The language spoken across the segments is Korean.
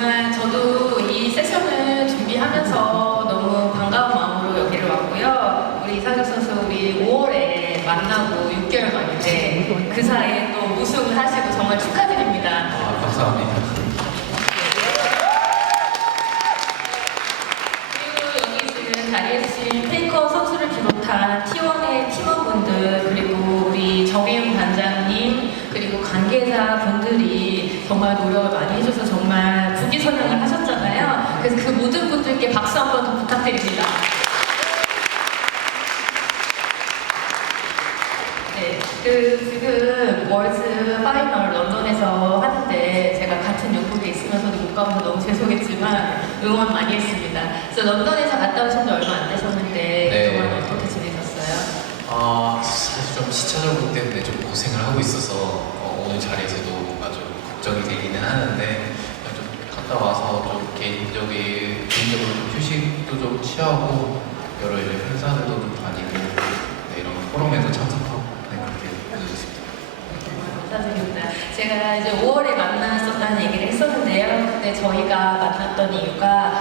정말 저도 이 세션을 준비하면서 너무 반가운 마음으로 여기를 왔고요. 우리 이상혁 선수 우리 5월에 만나고 6개월 만인데 그 사이에 또 우승을 하시고 정말 축하드립니다. 아, 감사합니다. 그리고 여기 지금 자리에 계신 페이커 선수를 비롯한 T1의 팀원분들 그리고 우리 정혜윤 단장님 그리고 관계자 분들이 정말 노력을 많이 해줘서 정말 국기선양을 하셨잖아요. 그래서 그 모든 분들께 박수 한 번 더 부탁드립니다. 네, 지금 월드 파이널 런던에서 하는데 제가 같은 영국에 있으면서도 못 가서 너무 죄송했지만 응원 많이 했습니다. 그래서 런던에서 갔다 오신 지 얼마 안 되셨는데 네. 그동안 어떻게 지내셨어요? 사실 좀 시차 적응 때문에 좀 고생을 하고 있어서 오늘 자리에서도 뭔가 좀 걱정이 되기는 하는데 좀 갔다 와서 좀 개인적으로 좀 휴식도 좀 취하고 여러 이제 행사들도 좀 다니고 네, 이런 포럼에도 참석하고 네, 그렇게 해주셨습니다. 감사드립니다. 제가 이제 5월에 만났었다는 얘기를 했었는데요. 근데 저희가 만났던 이유가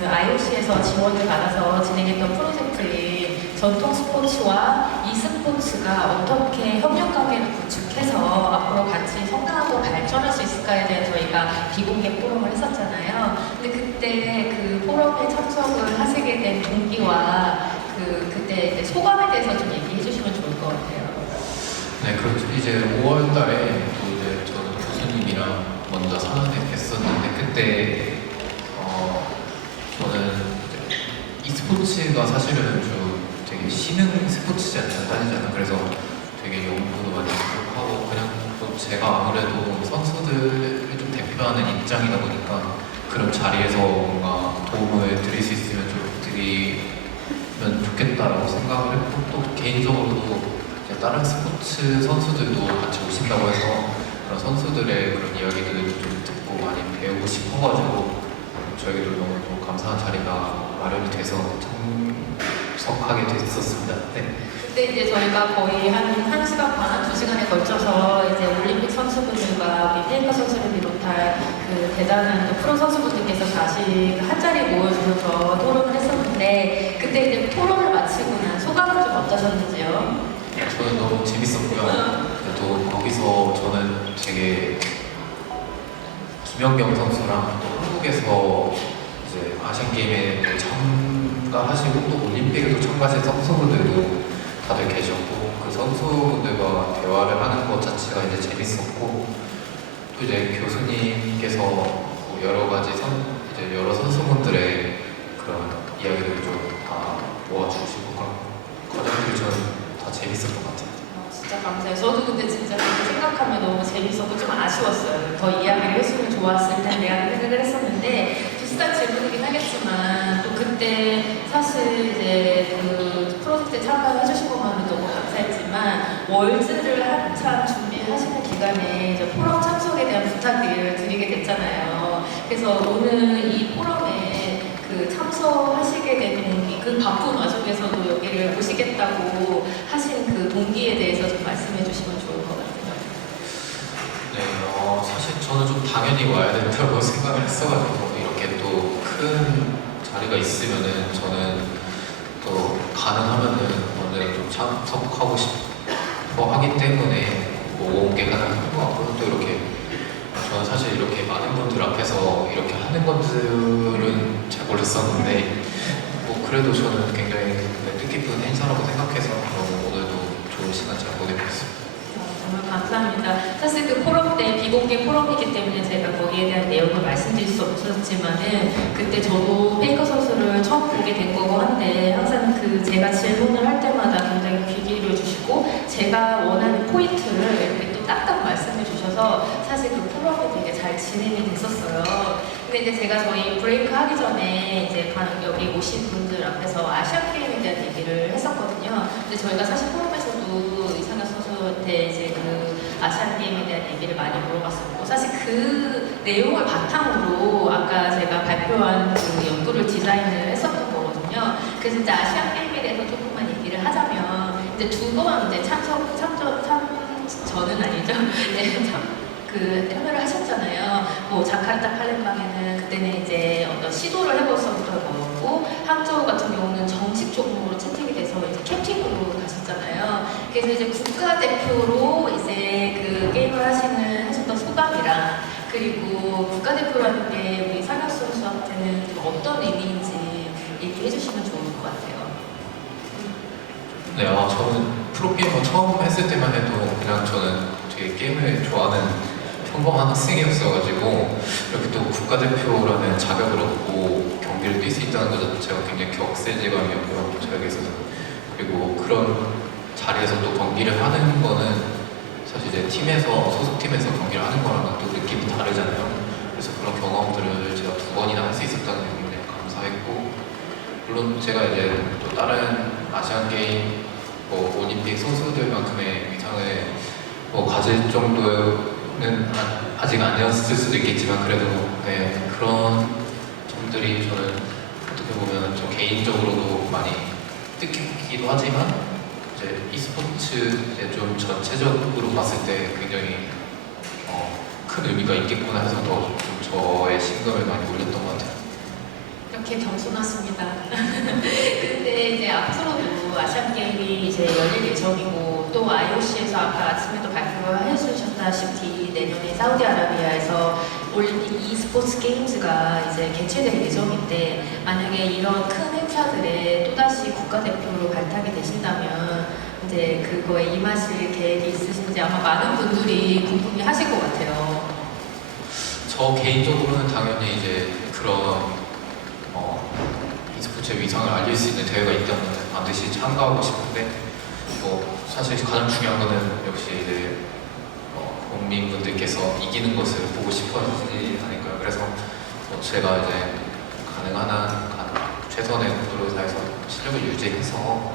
저 IOC에서 지원을 받아서 진행했던 프로젝트인 전통 스포츠와 e스포츠가 어떻게 협력 관계를 구축해서 앞으로 같이 성장하고 발전할 수 있을까에 대한 저희가 비공개 포럼을 했었잖아요. 근데 그때 그 포럼에 참석을 하시게 된 동기와 그때 이제 소감에 대해서 좀 얘기해 주시면 좋을 것 같아요. 네, 그렇죠. 이제 5월 달에 또 이제 저는 교수님이랑 먼저 상을 뵀었는데 그때 저는 이제 e스포츠가 사실은 좀 되게 신흥 스포츠잖아요. 그래서 되게 연구도 많이 하고 그냥 또 제가 아무래도 선수들을 좀 대표하는 입장이다 보니까 그런 자리에서 뭔가 도움을 드릴 수 있으면 좀 드리면 좋겠다라고 생각을 했고 또 개인적으로도 다른 스포츠 선수들도 같이 오신다고 해서 그런 선수들의 그런 이야기들을 좀 듣고 많이 배우고 싶어가지고 저에게도 너무 또 감사한 자리가 마련이 돼서 참석하게 됐었습니다. 네. 그때 이제 저희가 거의 한 1시간 반, 2시간에 걸쳐서 이제 올림픽 선수분들과 우리 페이커 선수를 비롯한 그 대단한 프로 선수분들께서 다시 한 자리에 모여주셔서 토론을 했었는데 그때 이제 토론을 마치고 난 소감은 좀 어떠셨는지요? 저는 너무 재밌었고요. 또 거기서 저는 되게 김연경 선수랑 또 한국에서 이제 아시안 게임에 참가하시고 또 올림픽에도 참가하신 선수분들도 다들 계셨고 그 선수분들과 대화를 하는 것 자체가 이제 재밌었고 또 이제 교수님께서 뭐 여러 가지 이제 여러 선수분들의 그런 이야기들을 좀 다 모아주시고 그런 과정들이 저는 다 재밌었던 것 같아요. 진짜 감사해요. 저도 근데 진짜 그렇게 생각하면 너무 재밌었고 좀 아쉬웠어요. 더 이야기를 했으면 좋았을 텐데 하는 생각을 했었는데 비슷한 질문이긴 하겠지만 또 그때 사실 이제 그 프로젝트에 참가해주신 것만으로 너무 감사했지만 월즈를 한참 준비하시는 기간에 이제 포럼 참석에 대한 부탁을 드리게 됐잖아요. 그래서 오늘 이 포럼에 참석하시게 된 동기, 그 바쁜 와중에서도 여기를 오시겠다고 하신 그 동기에 대해서 좀 말씀해 주시면 좋을 것 같아요. 네, 사실 저는 좀 당연히 와야 된다고 생각을 했어가지고 이렇게 또 큰 자리가 있으면은 저는 또 가능하면은 언제나 좀 참석하고 싶어 하기 때문에 뭐 온 게 가능한 것 같고 또 이렇게 저는 사실 이렇게 많은 분들 앞에서 이렇게 하는 것들은 잘 몰랐었는데 뭐 그래도 저는 굉장히 뜻깊은 행사라고 생각해서 오늘도 좋은 시간 잘 보내고 있습니다. 정말 감사합니다. 사실 그 포럼 때 비공개 포럼이기 때문에 제가 거기에 대한 내용을 말씀드릴 수 없었지만은 그때 저도 페이커 선수를 처음 보게 된 거고 한데 항상 제가 질문을 할 때마다 굉장히 귀 기울여 주시고 제가 원하는 포인트를 이렇게 또 딱딱 말씀해 주셔서 사실 그 포럼이 되게 잘 진행이 됐었어요. 근데 이제 제가 저희 브레이크 하기 전에 이제 여기 오신 분들 앞에서 아시안 게임에 대한 얘기를 했었거든요. 근데 저희가 사실 포럼에서도 이상혁 선수한테 이제 아시안 게임에 대한 얘기를 많이 물어봤었고 사실 그 내용을 바탕으로 아까 제가 발표한 그 연구를 디자인을 했었던 거거든요. 그래서 이제 아시안 게임에 대해서 조금만 얘기를 하자면 이제 두 번 이제 저는 아니죠. 네, 그 참여를 하셨잖아요. 뭐 자카르타 팔렘방에는 그때는 이제 어떤 시도를 해봤었던 거였고, 항저우 같은 경우는 정식 종목으로 채택이 돼서 이제 캡틴으로 가셨잖아요. 그래서 이제 국가대표로 이제 그 게임을 하셨던 소감이랑, 그리고 국가대표라는 게 우리 상혁 선수한테는 좀 어떤 의미인지 얘기해 주시면 좋을 것 같아요. 네, 저는 프로게이머 처음 했을 때만 해도 그냥 저는 되게 게임을 좋아하는 평범한 학생이었어가지고 이렇게 또 국가대표라는 자격을 얻고 경기를 뛸 수 있다는 것 자체가 굉장히 격세지감이었고요, 저에게 있어서. 그리고 그런 자리에서 또 경기를 하는 거는 사실 이제 팀에서, 소속팀에서 경기를 하는 거랑은 또 느낌이 다르잖아요. 그래서 그런 경험들을 제가 2번이나 할 수 있었다는 게 굉장히 감사했고, 물론 제가 이제 또 다른 아시안 게임, 뭐 올림픽 선수들만큼의 위상을 뭐 가질 정도는 아직 아니었을 수도 있겠지만, 그래도 네, 그런 점들이 저는 어떻게 보면 저 개인적으로도 많이 뜻깊기도 하지만, 이제 e스포츠 이제 좀 전체적으로 봤을 때 굉장히 큰 의미가 있겠구나 해서 더 좀 저의 심금을 많이 올렸던 것 같아요. 이렇게 겸손하십니다. 근데 이제 앞으로도 아시안 게임이 이제 열릴 예정이고, 또 IOC에서 아까 아침에도 발표를 해주셨다시피 내년에 사우디아라비아에서 올림픽 e스포츠 게임즈가 이제 개최될 예정인데, 만약에 이런 큰 행사들에 또다시 국가대표로 발탁이 되신다면 이제 그거에 임하실 계획이 있으신지 아마 많은 분들이 궁금해 하실 것 같아요. 저 개인적으로는 당연히 이제 그런 e스포츠의 위상을 알릴 수 있는 대회가 있다면 반드시 참가하고 싶은데, 뭐 사실 가장 중요한 거는 역시 이제 국민분들께서 이기는 것을 보고 싶어하지 않을까요? 그래서 제가 이제 가능한 한 최선의 노력을 다해서 실력을 유지해서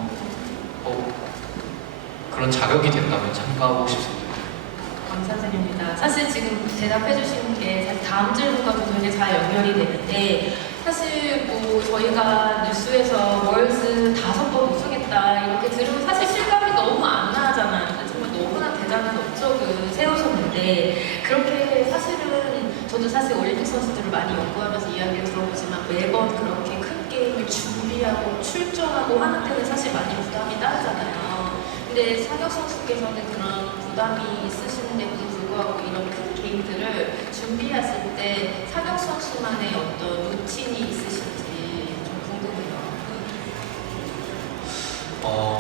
그런 자격이 된다면 참가하고 싶습니다. 감사드립니다. 사실 지금 대답해 주시는 게 사실 다음 질문과도 되게 잘 연결이 되는데, 사실 뭐 저희가 뉴스에서 월드 5번 우승했다 이렇게 들으면 사실 실감이 너무 안 나잖아요. 정말 너무나 대단한 업적을 세우셨는데, 그렇게 사실은 저도 사실 올림픽 선수들을 많이 연구하면서 이야기를 들어보지만 매번 그렇게 큰 게임을 준비하고 출전하고 하는 데는 사실 많이 부담이 따르잖아요. 근데 상혁 선수께서는 그런 부담이 있으시는데도 불구하고 이런 큰 게임들을 준비하실 때 상혁 선수만의 어떤 루틴이 있으신지 좀 궁금해요.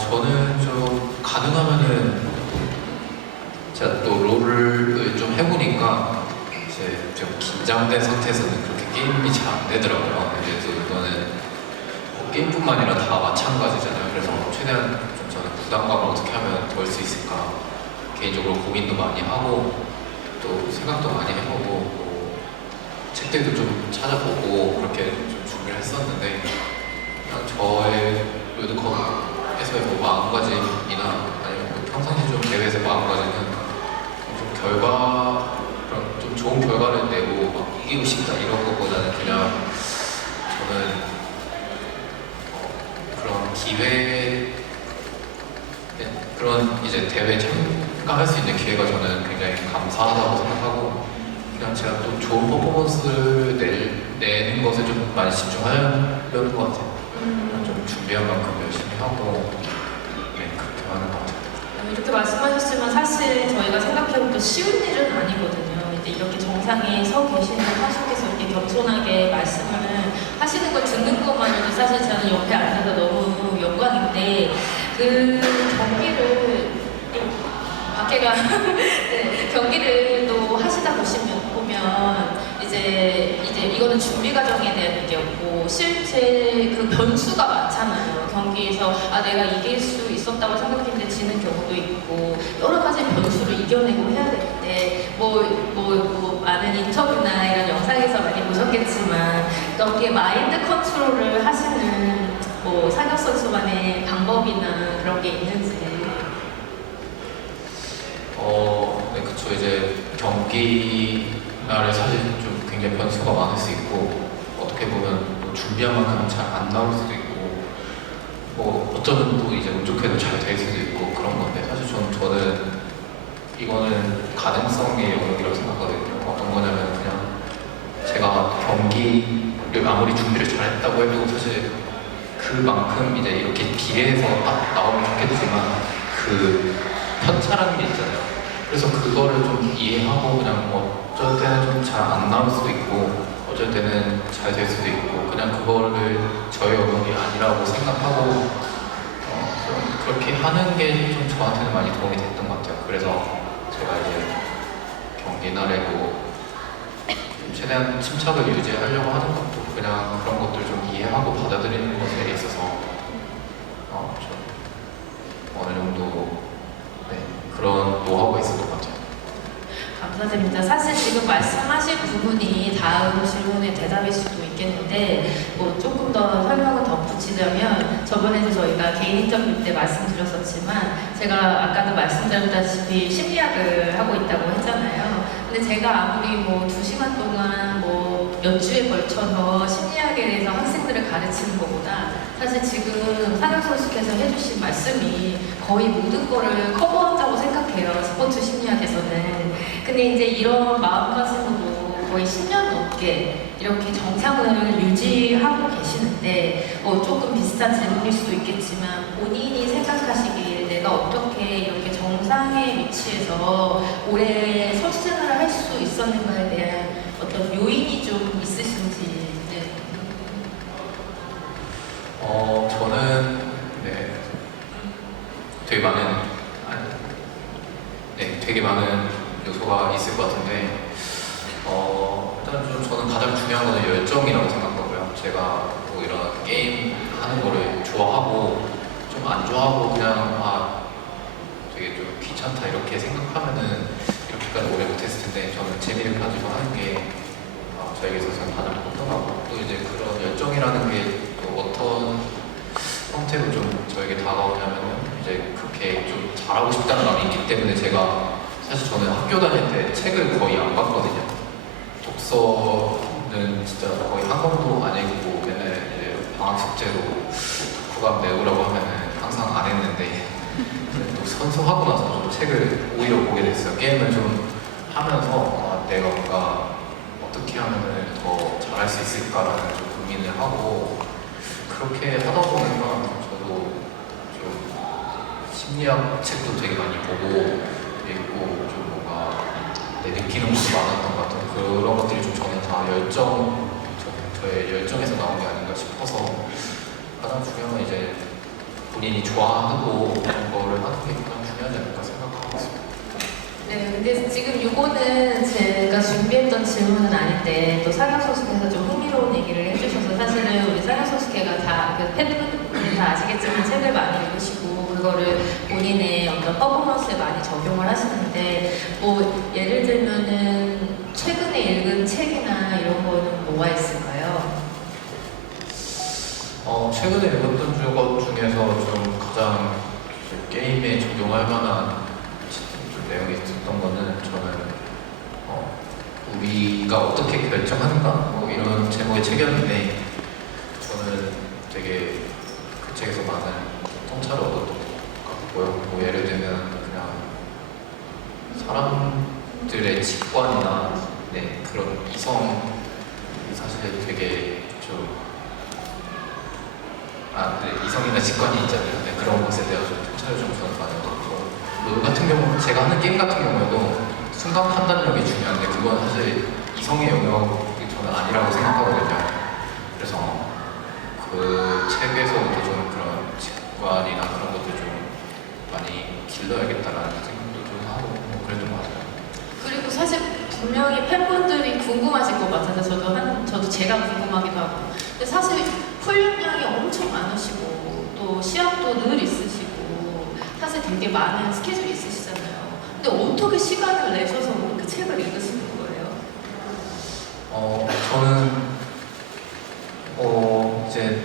저는 좀 가능하면은 제가 또 롤을 좀 해보니까 이제 좀 긴장된 상태에서는 그렇게 게임이 잘 안 되더라고요. 그래서 이거는 게임뿐만 아니라 다 마찬가지잖아요. 그래서 최대한 좀 저는 부담감을 어떻게 하면 덜 수 있을까 개인적으로 고민도 많이 하고 또 생각도 많이 해보고 또 책들도 좀 찾아보고 그렇게 좀 준비를 했었는데, 그냥 저의 롤드컵에서의 뭐 마음가짐이나 아니면 뭐 평상시 좀 대회에서 마음가짐은 좀 그런 좀 좋은 결과를 내고 막 이기고 싶다 이런 것보다는 그냥 저는 그런 기회, 그런 이제 대회에 참가할 수 있는 기회가 저는 굉장히 감사하다고 생각하고, 그냥 제가 또 좋은 퍼포먼스를 내는 것에 좀 많이 집중하려는 것 같아요. 좀 준비한 만큼 열심히 하고 네, 그렇게 하는 것 같아요. 이렇게 말씀하셨지만 사실 저희가 생각해보면 쉬운 일은 아니거든요. 이제 이렇게 정상에 서 계시는 선수께서 이렇게 겸손하게 말씀을 하시는 걸 듣는 것만으로도 사실 저는 옆에 앉아서 너무 영광인데, 그 경기를 또 밖에가 네, 경기를 또 하시다 보면 이제 이거는 준비 과정에 대한 얘기였고, 실제 그 변수가 많잖아요. 경기에서 내가 이길 수 있었다고 생각했는데 지는 경우도 있고 여러 가지 변수를 이겨내고 해야 되는데, 많은 인터뷰나 이런 영상에서 많이 보셨겠지만 여기에 마인드 컨트롤을 하시는 뭐 상혁 선수만의 방법이나 그런 게 있는지. 네, 그쵸. 이제 경기날에 사실 좀 굉장히 변수가 많을 수 있고, 어떻게 보면 뭐 준비한 만큼 잘 안 나올 수도 있고, 뭐 어쩌면 또 이제 운 좋게도 잘 될 수도 있고 그런 건데, 사실 저는 이거는 가능성의 영역이라고 생각하거든요. 어떤 거냐면 그냥 제가 경기를 아무리 준비를 잘했다고 해도 사실 그만큼 이제 이렇게 비례해서 딱 나오면 좋겠지만 그 편차라는 게 있잖아요. 그래서 그거를 좀 이해하고 그냥 어쩔 때는 좀 잘 안 나올 수도 있고 어쩔 때는 잘 될 수도 있고 그냥 그거를 저의 영역이 아니라고 생각하고 좀 그렇게 하는 게 좀 저한테는 많이 도움이 됐던 것 같아요. 그래서 제가 이제 경기 날에도 최대한 침착을 유지하려고 하는 것도 그냥 그런 것들 좀 이해하고 받아들이는 것에 있어서 좀 어느 정도 네, 그런 노하우가 있을 것 같아요. 감사드립니다. 사실 지금 말씀하신 부분이 다음 질문의 대답일 수도 있겠는데 뭐 조금 더 설명을 덧붙이자면 저번에도 저희가 개인 인터뷰 때 말씀드렸었지만 제가 아까도 말씀드렸다시피 심리학을 하고 있다고 했잖아요. 근데 제가 아무리 뭐 2시간 동안 뭐 몇 주에 걸쳐서 심리학에 대해서 학생들을 가르치는 것보다 사실 지금 상혁 선수께서 해주신 말씀이 거의 모든 거를 커버한다고 생각해요. 스포츠 심리학에서는. 근데 이제 이런 마음가짐으로 거의 10년 넘게 이렇게 정상을 유지하고 계시는데 조금 비슷한 질문일 수도 있겠지만 본인이 생각하시기에 내가 어떻게 이렇게 정상의 위치에서 오래 선수 생활을 할 수 있었는가에 대한 어떤 요인이 좀 있으신지. 네. 저는 네, 되게 많은 되게 많은 요소가 있을 것 같은데 일단 좀 저는 가장 중요한 거는 열정이라고 생각하고요. 제가 뭐 이런 게임 하는 거를 좋아하고 좀 안 좋아하고 그냥 되게 좀 귀찮다 이렇게 생각하면은 이렇게까지 오래 못했을 텐데 저는 재미를 가지고 하는 게 저에게 있어서는 가장 important 하고 또 이제 그런 열정이라는 게 또 어떤 형태로 좀 저에게 다가오냐면은 이제 그렇게 좀 잘하고 싶다는 마음이 있기 때문에 제가 사실 저는 학교 다닐 때 책을 거의 안 봤거든요. 독서는 진짜 거의 한 권도 안 읽고 맨날 이제 방학 숙제로 독후감 내우라고 하면은 항상 안 했는데 또 선수하고 나서 좀 책을 오히려 보게 됐어요. 게임을 좀 하면서 내가 뭔가 어떻게 하면은 더 잘할 수 있을까라는 좀 고민을 하고 그렇게 하다 보니까 저도 좀 심리학 책도 되게 많이 보고 읽고 좀 뭔가 느끼는 것도 많았던 것 같은 그런 것들이 좀 저는 다 저의 열정에서 나온 게 아닌가 싶어서 가장 중요한 건 이제 본인이 좋아하고 그런 거를 하는 게 가장 중요하지 않을까 생각하고 있습니다. 네, 근데 지금 이거는 제가 준비했던 질문은 아닌데 또 상혁 선수께서 좀 흥미로운 얘기를 해주셔서 사실은 우리 상혁 선수께가 다 팬분들은 다 아시겠지만 책을 많이 읽으시고 그거를 본인의 어떤 퍼포먼스에 많이 적용을 하시는데 뭐 예를 들면은 최근에 읽은 책이나 이런 거는 뭐가 있을까요? 최근에 읽었던 것 중에서 좀 가장 게임에 적용할 만한 좀 내용이 있었던 거는 저는 우리가 어떻게 결정하는가 뭐 이런 제목의 책이었는데 저는 되게 그 책에서 많은 통찰을 얻었던 것 같고요. 뭐 예를 들면 그냥 사람들의 직관이나 그런 이성이 사실 되게 좀 이성이나 직관이 있잖아요. 그런 것에 대해서 좀 통찰을 좀 저는 많이 얻었고 롤 같은 경우 제가 하는 게임 같은 경우에도 순간 판단력이 중요한데 그건 사실 이성의 영역이 저는 아니라고 생각하거든요. 그래서 그 책에서부터 좀 그런 직관이나 그런 것들 좀 많이 길러야겠다라는 생각도 좀 하고 뭐 그랬던 것 같아요. 그리고 사실 분명히 팬분들이 궁금하실 것 같아서 저도 제가 궁금하기도 하고 근데 사실 훈련량이 엄청 많으시고 또 시합도 늘 있으시고 사실 되게 많은 스케줄이 있으시잖아요. 근데 어떻게 시간을 내셔서 그 책을 읽으시는 거예요? 저는 이제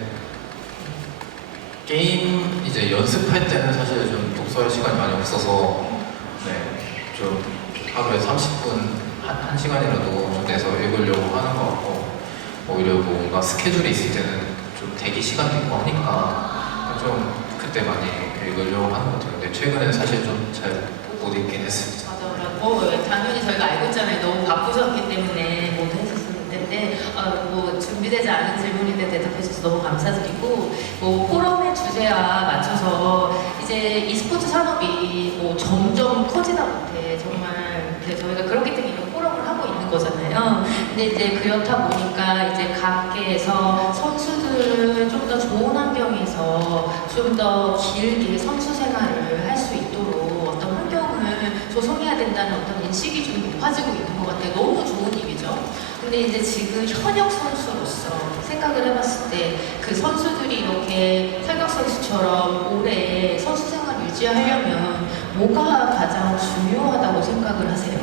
게임 이제 연습할 때는 사실 좀 독서할 시간이 많이 없어서 좀 하루에 30분 1시간이라도 좀 내서 읽으려고 하는 것 같고 오히려 뭔가 스케줄이 있을 때는 좀 대기 시간도 있고 하니까 좀 그때 많이 읽으려고 하는 것 같아요. 근데 최근에 사실 좀 잘 못 읽긴 했습니다. 맞아. 당연히 저희가 알고 있잖아요. 너무 바쁘셨기 때문에 못 했었을 텐데 뭐 준비되지 않은 질문인데 대답해 주셔서 너무 감사드리고 뭐 포럼의 주제와 맞춰서 이제 e스포츠 산업이 뭐 점점 커지다 못해 정말 저희가 그렇기 때문에 이런 포럼을 하고 있는 거잖아요. 근데 이제 그렇다 보니까 이제 각계에서 선수들을 좀 더 좋은 환경에서 좀 더 길게 선수 생활을 할 수 있도록 어떤 환경을 조성해야 된다는 어떤 인식이 좀 높아지고 있는 것 같아요. 너무 좋은 일이죠. 근데 이제 지금 현역 선수로서 생각을 해봤을 때 그 선수들이 이렇게 현역 선수처럼 오래 선수 생활을 유지하려면 뭐가 가장 중요하다고 생각을 하세요?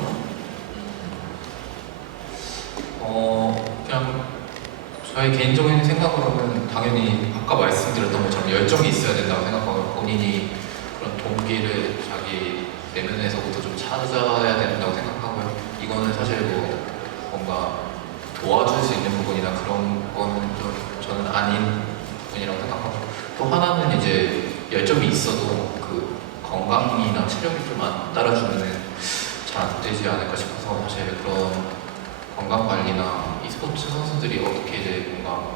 그냥 저의 개인적인 생각으로는 당연히 아까 말씀드렸던 것처럼 열정이 있어야 된다고 생각하고 본인이 그런 동기를 자기 내면에서부터 좀 찾아야 된다고 생각하고요. 이거는 사실 뭐 뭔가 도와줄 수 있는 부분이나 그런 거는 좀 저는 아닌 부분이라고 생각하고 또 하나는 이제 열정이 있어도 그 건강이나 체력이 좀 안 따라주면 잘 안 되지 않을까 싶어서 사실 그런 건강 관리나 e스포츠 선수들이 어떻게 이제 뭔가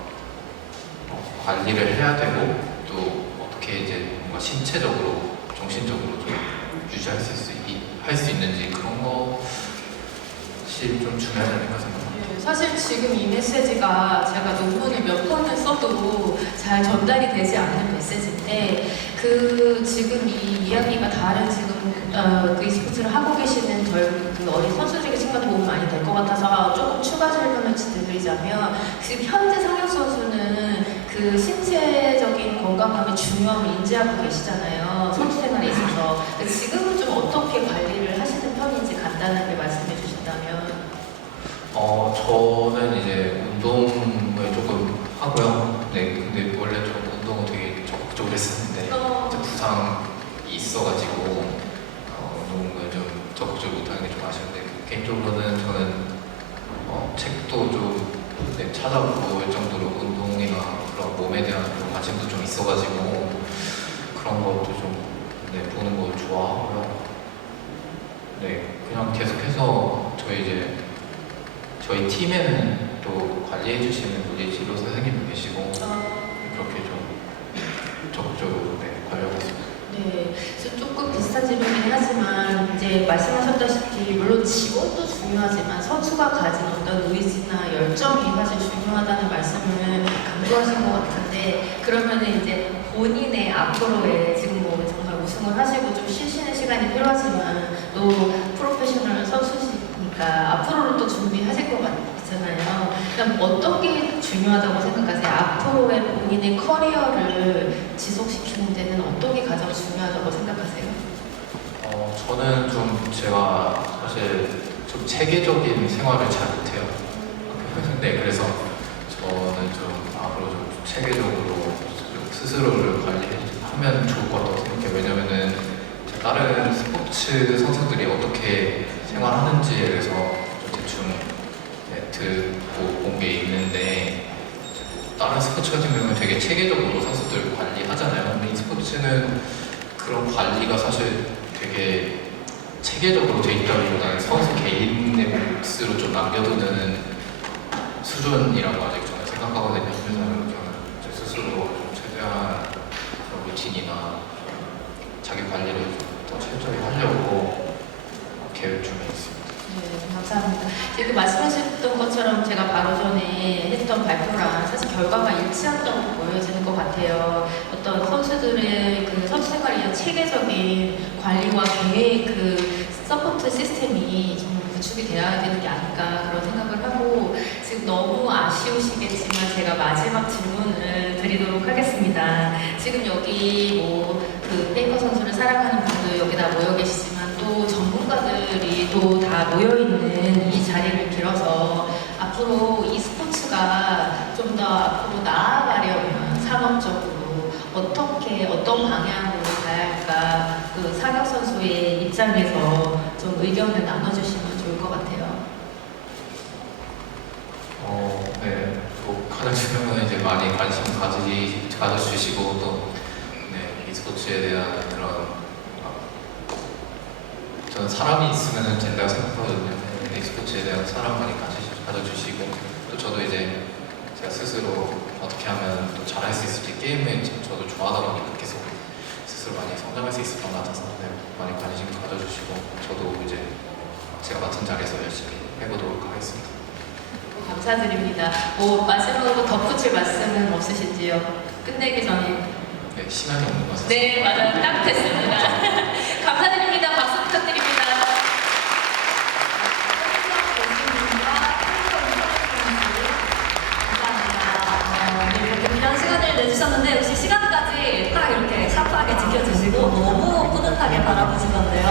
관리를 해야 되고 또 어떻게 이제 뭔가 신체적으로 정신적으로 좀 유지할 할 수 있는지 그런 것이 좀 중요하지 않을까 생각합니다. 네, 사실 지금 이 메시지가 제가 논문을 몇 번을 써도 잘 전달이 되지 않는 메시지인데 그 지금 이 이야기가 다른 지금 그 e스포츠를 하고 계시는 그 어린 선수들에게 정말 도움 많이 될 것 같아서 조금 추가 질문을 드리자면 지금 현재 상혁 선수는 그 신체적인 건강함의 중요함을 인지하고 계시잖아요. 선수 생활에 있어서 지금은 좀 어떻게 관리를 하시는 편인지 간단하게 말씀해 주신다면. 저는 이제 운동을 조금 하고요. 네, 근데 원래 좀 운동을 되게 적극적으로 했었는데 이제 부상이 있어가지고 운동을 좀 적극적으로 못하는 게 좀 아쉬운데 개인적으로는 저는 책도 좀 네, 찾아볼 정도로 운동이나 그런 몸에 대한 그런 관심도 좀 있어가지고 그런 것도 좀 네, 보는 걸 좋아하고요. 네, 그냥 계속해서 저희 팀에는 또 관리해주시는 물리치료 선생님도 계시고 그렇게 좀 적극적으로 네, 관리하고 있습니다. 네, 그래서 조금 비슷한 질문이긴 하지만 이제 말씀하셨다시피 물론 지원도 중요하지만 선수가 가진 어떤 의지나 열정이 사실 중요하다는 말씀을 강조하신 것 같은데 그러면은 이제 본인의 앞으로의 지금 뭐 정말 우승을 하시고 좀 쉬시는 시간이 필요하지만 또 프로페셔널 선수시니까 앞으로는 또 준비하실 것 같잖아요. 그럼 어떤 게 중요하다고 생각하세요? 앞으로의 본인의 커리어를 지속시키는 데는 어떤 게 가장 중요하다고 생각하세요? 저는 좀 제가 사실 좀 체계적인 생활을 잘 못해요. 네, 그래서 저는 좀 앞으로 좀 체계적으로 좀 스스로를 관리하면 좋을 것 같다고 생각해요. 왜냐면은 다른 스포츠 선수들이 어떻게 생활하는지에 대해서 좀 대충 네, 듣고 본 게 있는데 다른 스포츠 같은 경우는 되게 체계적으로 선수들 관리하잖아요. 근데 이 스포츠는 그런 관리가 사실 되게 체계적으로 돼 있다기보다는 선수 개인의 몫으로 좀 남겨두는 수준이라고 아직 저는 생각하거든요. 그래서 저는 제 스스로 좀 최대한 그런 루틴이나 자기 관리를 좀 더 철저히 하려고 계획 중에 있습니다. 네, 감사합니다. 지금 말씀하셨던 것처럼 제가 바로 전에 했던 발표랑 사실 결과가 일치한다고 보여지는 것 같아요. 어떤 선수들의 그 선수 생활에 의한 체계적인 관리와 계획, 그 서포트 시스템이 정말 구축이 되어야 되는 게 아닐까 그런 생각을 하고 지금 너무 아쉬우시겠지만 제가 마지막 질문을 드리도록 하겠습니다. 지금 여기 뭐 그 페이커 선수를 사랑하는 분들 여기 다 모여 계시지만 또 전문가들이 또 다 모여있는 이 자리를 빌어서 앞으로 e스포츠가 좀 더 앞으로 나아가려면 산업적으로 어떤 방향으로 가야 할까 그 상혁 선수의 입장에서 좀 의견을 나눠주시면 좋을 것 같아요. 네, 뭐 가장 중요한 건 이제 많이 관심 가져주시고 또 네, e스포츠에 대한 그런 저는 사람이 있으면 된다고 생각하거든요. e스포츠에 대한 사람 많이 가져주시고 또 저도 이제 제가 스스로 어떻게 하면 또 잘할 수 있을지 게임을 저도 좋아하다 보니까 계속 스스로 많이 성장할 수 있었던 것 같아서 많이 관심 가져주시고 저도 이제 제가 맡은 자리에서 열심히 해보도록 하겠습니다. 감사드립니다. 뭐 마지막으로 덧붙일 말씀은 없으신지요? 끝내기 전에. 네, 시간이 없는 것 같아서. 네, 맞아요. 딱 됐습니다. 감사드립니다. 박수 부탁드립니다. 감사합니다. 이렇게 귀한 시간을 내주셨는데 역시 시간까지 딱 이렇게 샤프하게 지켜주시고 너무 뿌듯하게 바라보시던데요.